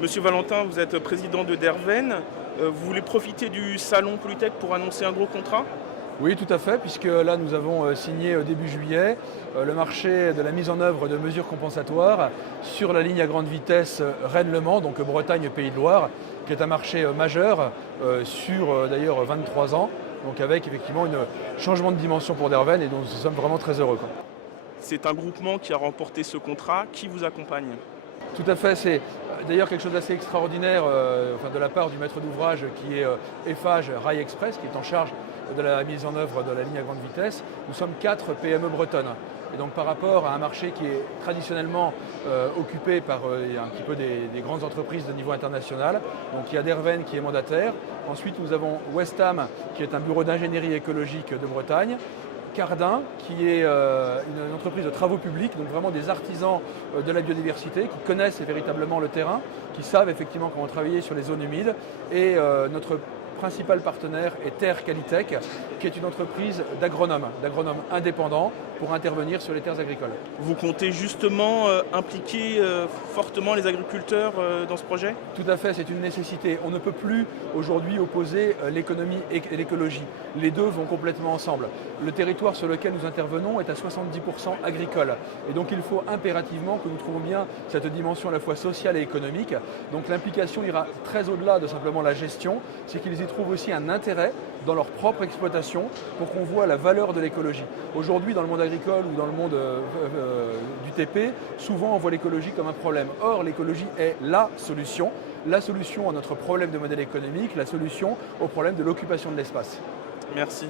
Monsieur Valentin, vous êtes président de Derven. Vous voulez profiter du salon Polytech pour annoncer un gros contrat? Oui, tout à fait, puisque là nous avons signé début juillet le marché de la mise en œuvre de mesures compensatoires sur la ligne à grande vitesse Rennes-Le Mans, donc Bretagne-Pays de Loire, qui est un marché majeur sur d'ailleurs 23 ans, donc avec effectivement un changement de dimension pour Derven et dont nous sommes vraiment très heureux. C'est un groupement qui a remporté ce contrat. Qui vous accompagne? Tout à fait, c'est d'ailleurs quelque chose d'assez extraordinaire de la part du maître d'ouvrage qui est Eiffage Rail Express, qui est en charge de la mise en œuvre de la ligne à grande vitesse. Nous sommes 4 PME bretonnes. Et donc par rapport à un marché qui est traditionnellement occupé par un petit peu des grandes entreprises de niveau international, donc il y a Derven qui est mandataire. Ensuite nous avons Westham qui est un bureau d'ingénierie écologique de Bretagne. Cardin, qui est une entreprise de travaux publics, donc vraiment des artisans de la biodiversité, qui connaissent véritablement le terrain, qui savent effectivement comment travailler sur les zones humides. Et notre principal partenaire est Terre Qualitech, qui est une entreprise d'agronomes indépendants pour intervenir sur les terres agricoles. Vous comptez justement impliquer fortement les agriculteurs dans ce projet? Tout à fait, c'est une nécessité. On ne peut plus aujourd'hui opposer l'économie et l'écologie. Les deux vont complètement ensemble. Le territoire sur lequel nous intervenons est à 70% agricole. Et donc il faut impérativement que nous trouvions bien cette dimension à la fois sociale et économique. Donc l'implication ira très au-delà de simplement la gestion, c'est qu'ils y trouvent aussi un intérêt dans leur propre exploitation pour qu'on voit la valeur de l'écologie. Aujourd'hui, dans le monde agricole ou dans le monde du TP, souvent on voit l'écologie comme un problème. Or, l'écologie est la solution à notre problème de modèle économique, la solution au problème de l'occupation de l'espace. Merci.